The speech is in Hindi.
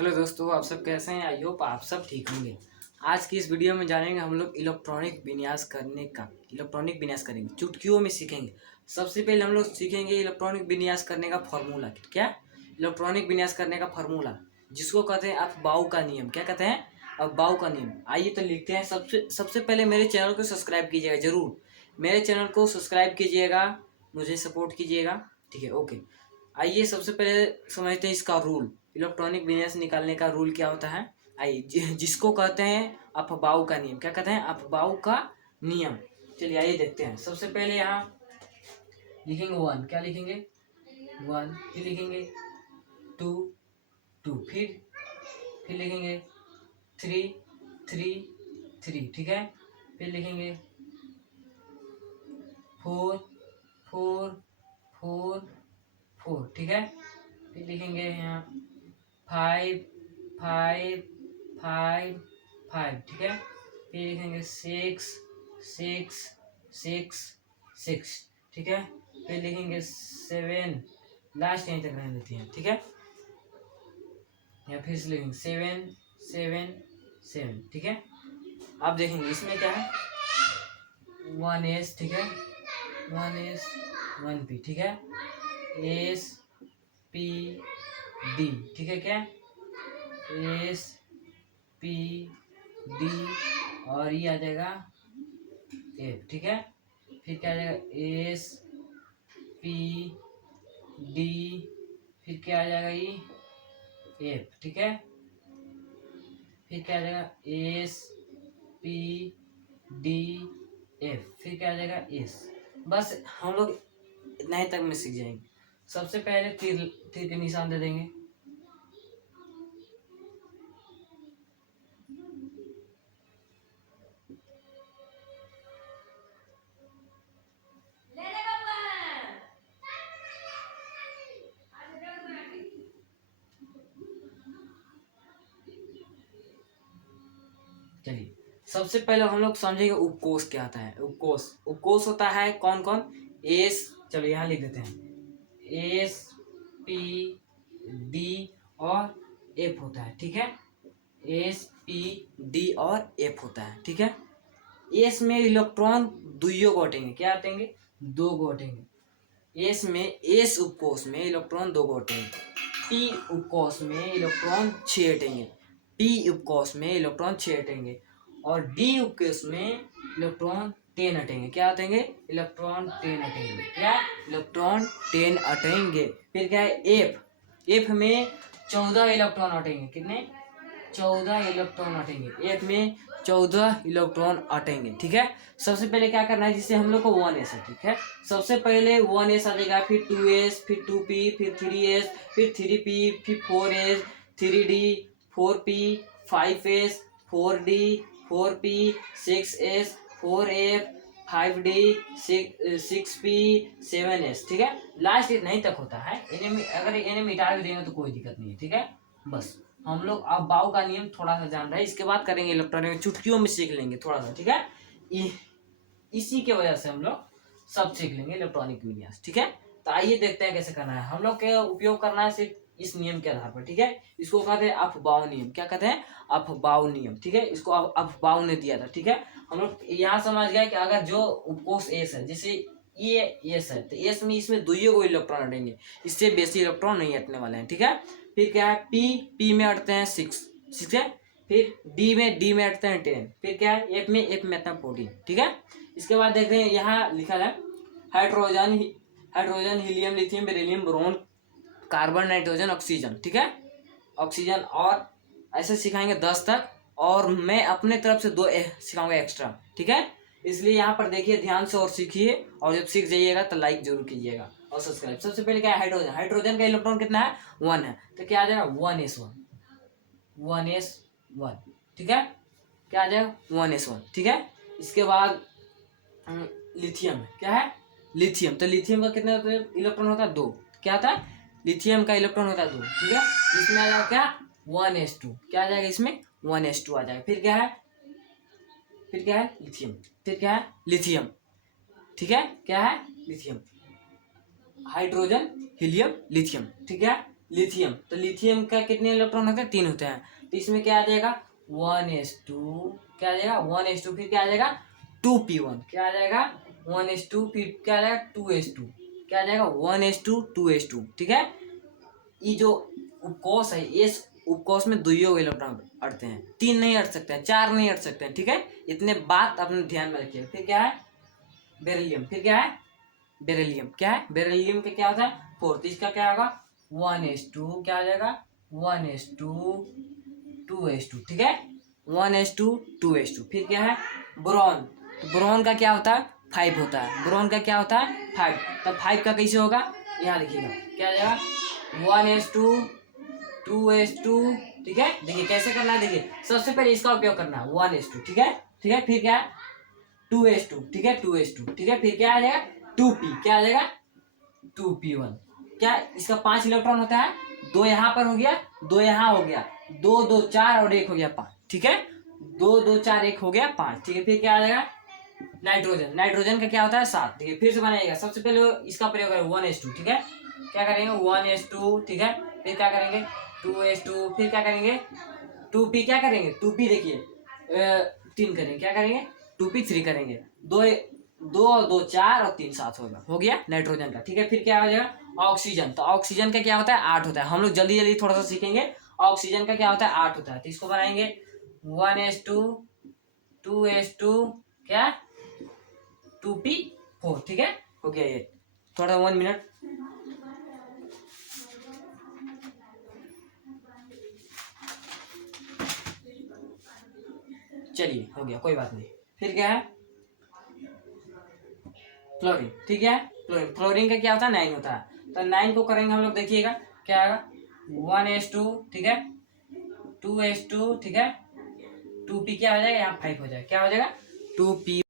हेलो दोस्तों, आप सब कैसे हैं? आई होप आप सब ठीक होंगे। आज की इस वीडियो में जानेंगे हम लोग इलेक्ट्रॉनिक विन्यास करेंगे, चुटकियों में सीखेंगे। सबसे पहले हम लोग सीखेंगे इलेक्ट्रॉनिक विन्यास करने का फॉर्मूला। क्या? इलेक्ट्रॉनिक विन्यास करने का फॉर्मूला, जिसको कहते हैं अफबाउ का नियम। क्या कहते हैं? अफबाउ का नियम। आइए तो लिखते हैं। सबसे सबसे पहले मेरे चैनल को सब्सक्राइब कीजिएगा, जरूर मेरे चैनल को सब्सक्राइब कीजिएगा, मुझे सपोर्ट कीजिएगा। ठीक है, ओके। आइए सबसे पहले समझते हैं इसका रूल। इलेक्ट्रॉनिक विन्यास निकालने का रूल क्या होता है? आइए, जिसको कहते हैं अफबाउ का नियम। क्या कहते हैं? अफबाउ का नियम। चलिए आइए देखते हैं। सबसे पहले यहाँ लिखेंगे 1। क्या लिखेंगे? 1। फिर लिखेंगे 2, 2। फिर लिखेंगे 3, 3, 3। ठीक है। फिर लिखेंगे 4, 4, 4, 4। ठीक है। फिर लिखेंगे यहाँ 5, 5, 5, 5। ठीक है। फिर लिखेंगे 6, 6, 6, 6। ठीक है। फिर लिखेंगे 7। लास्ट यहीं तक रहने देती हैं। ठीक है। या फिर से लिखेंगे 7, 7, 7। ठीक है। आप देखेंगे इसमें क्या है? 1S। ठीक है। 1S, 1P। ठीक है। SPD। ठीक है। क्या? SPD और ये आ जाएगा F। ठीक है। फिर क्या आ जाएगा? SPD। फिर क्या आ जाएगा? ये F। ठीक है। फिर क्या आ जाएगा? SPD F। फिर क्या आ जाएगा? S। बस हम लोग इतना ही तक में सीख जाएंगे। सबसे पहले तीर तीर के निशान दे देंगे। चलिए सबसे पहले हम लोग समझेंगे उपकोष क्या होता है। उपकोष होता है कौन कौन? एस। चलो यहाँ लिख देते हैं। SPD और F होता है। ठीक है। SPD और F होता है। ठीक है। एस में इलेक्ट्रॉन दुइयों को हटेंगे। क्या हटेंगे? 2 को हटेंगे। एस उपकोष में इलेक्ट्रॉन 2 को हटेंगे। पी उपकोष में इलेक्ट्रॉन 6 हटेंगे। पी उपकोष में इलेक्ट्रॉन 6 हटेंगे। और डी उपकोष में इलेक्ट्रॉन 10 हटेंगे। क्या हटेंगे? इलेक्ट्रॉन 10 हटेंगे। क्या? इलेक्ट्रॉन 10 हटेंगे। फिर क्या है? एफ में 14 इलेक्ट्रॉन हटेंगे। कितने? 14 इलेक्ट्रॉन हटेंगे। एफ में 14 इलेक्ट्रॉन हटेंगे। ठीक है। सबसे पहले क्या करना है, जिससे हम लोग को 1s है। ठीक है। सबसे पहले 1s आ जाएगा, फिर 2s, फिर 2p, फिर 3s, फिर 3p, फिर 4s, 3d, 4p, 5s, 4d, 4p, 6s, 4f, 5d, 6p, 7s। ठीक है। लास्ट नहीं तक होता है। अगर इन्हें मिटा भी देंगे तो कोई दिक्कत नहीं है। ठीक है। बस हम लोग अब बाउ का नियम थोड़ा सा जान रहे हैं। इसके बाद करेंगे इलेक्ट्रॉनिक, चुटकियों में सीख लेंगे थोड़ा सा। ठीक है। इसी के वजह से हम लोग सब सीख लेंगे इलेक्ट्रॉनिक विन्यास। ठीक है। तो आइए देखते हैं कैसे करना है। हम लोग के उपयोग करना है सिर्फ इस नियम के आधार पर। ठीक है। इसको कहते हैं अफबाउ नियम। क्या कहते हैं? अफबाउ नियम। ठीक है। इसको अफबाउ ने दिया था। ठीक है। हम लोग यहाँ समझ गए कि अगर जो उपकोष एस है, जैसे ये एस है, तो एस में इसमें दुइयों को इलेक्ट्रॉन हटेंगे, इससे बेसी इलेक्ट्रॉन नहीं हटने वाले हैं। ठीक है। फिर क्या है? पी में हटते हैं 6। ठीक है। फिर डी में हटते हैं 10। फिर क्या है? एफ में हटता है 14। ठीक है। इसके बाद देखते हैं यहाँ लिखा है hydrogen, helium, lithium, beryllium, boron, carbon, nitrogen, oxygen. ठीक है। ऑक्सीजन और ऐसे सिखाएंगे 10 तक, और मैं अपने तरफ से 2 सिखाऊंगा एक्स्ट्रा। ठीक है। इसलिए यहाँ पर देखिए ध्यान से और सीखिए, और जब सीख जाइएगा तो लाइक जरूर कीजिएगा और सब्सक्राइब। सबसे पहले क्या है? हाइड्रोजन का इलेक्ट्रॉन कितना है? 1 है। तो क्या आ जाएगा? 1s1। ठीक है। क्या आ जाएगा? 1s1। ठीक है। इसके बाद लिथियम है। क्या है? लिथियम। तो लिथियम का कितना इलेक्ट्रॉन होता है? 2। क्या था? लिथियम का इलेक्ट्रॉन होता है 2। ठीक है। इसमें आ जाएगा क्या? 1s2। क्या आ जाएगा इसमें? 1s2 आ जाएगा। फिर क्या है? लिथियम। फिर क्या है? लिथियम। ठीक है। क्या है? लिथियम। Hydrogen, helium, lithium. ठीक है। लिथियम, तो लिथियम का कितने इलेक्ट्रॉन होते हैं? 3 होते हैं। तो इसमें क्या आ जाएगा? 1s2, क्या आ जाएगा? 1s2, फिर क्या आ जाएगा? 2p1, क्या आ जाएगा? 1s2, फिर क्या आ जाएगा? 2s2, क्या आ जाएगा? 1s2 2s2, ठीक है। ये जो उपकोष है, इस उपकोष में दुइयों इलेक्ट्रॉन अड़ते हैं, 3 नहीं अड़ सकते हैं, 4 नहीं अड़ सकते हैं, ठीक है। इतने बात अपने ध्यान में रखिए। फिर क्या है? बेरिलियम, फिर क्या है? बेरिलियम, क्या है? बेरिलियम का क्या होता है? 4, तो इसका क्या होगा? 1s2, क्या आ जाएगा? 1s2 2s2, ठीक है। 1s2 2s2, फिर क्या है? बोरॉन, तो बोरॉन का क्या होता है? 5 होता है। बोरॉन का क्या होता है? 5। तब 5 का कैसे होगा? यहाँ देखिएगा, क्या आ जाएगा? 1s2 2s2, ठीक है। देखिए कैसे करना है, देखिए सबसे पहले इसका उपयोग करना है 1s2, ठीक है, ठीक है। फिर क्या है? 2s2, ठीक है, 2s2, ठीक है। फिर क्या आ जाएगा? 2p, क्या आ जाएगा? 2p1, क्या इसका 5 इलेक्ट्रॉन होता है? 2 यहाँ पर हो गया, 2 यहाँ हो गया, 2 2 4 और 1 हो गया 5, ठीक है। 2 2 4 1 हो गया 5, ठीक है। फिर क्या आ जाएगा? नाइट्रोजन, नाइट्रोजन का क्या होता है? 7, ठीक है। फिर से बनाइएगा, सबसे पहले इसका प्रयोग करें 1s2, ठीक है। क्या करेंगे? 1s2, ठीक है। फिर क्या करेंगे? 2s2, फिर क्या करेंगे? 2p, क्या करेंगे? 2p देखिए 3 करेंगे, क्या करेंगे? 2p 3 करेंगे, 2 2 2 4 और 3 7 होगा, हो गया नाइट्रोजन का, ठीक है। फिर क्या हो जाएगा? ऑक्सीजन, तो ऑक्सीजन का क्या होता है? 8 होता है। हम लोग जल्दी जल्दी थोड़ा सा सीखेंगे। ऑक्सीजन का क्या होता है? 8 होता है। तो इसको बनाएंगे 1s2 2s2, क्या 2p4, ठीक है। हो गया ये, थोड़ा 1 मिनट। चलिए हो गया, कोई बात नहीं। फिर क्या है? फ्लोरीन, ठीक है। फ्लोरीन, फ्लोरीन का क्या होता है? 9 होता है। तो 9 को करेंगे हम लोग, देखिएगा क्या आएगा? 1s2, ठीक है, 2s2, ठीक है, 2p क्या हो जाएगा? यहाँ 5 हो जाएगा, क्या हो जाएगा? 2p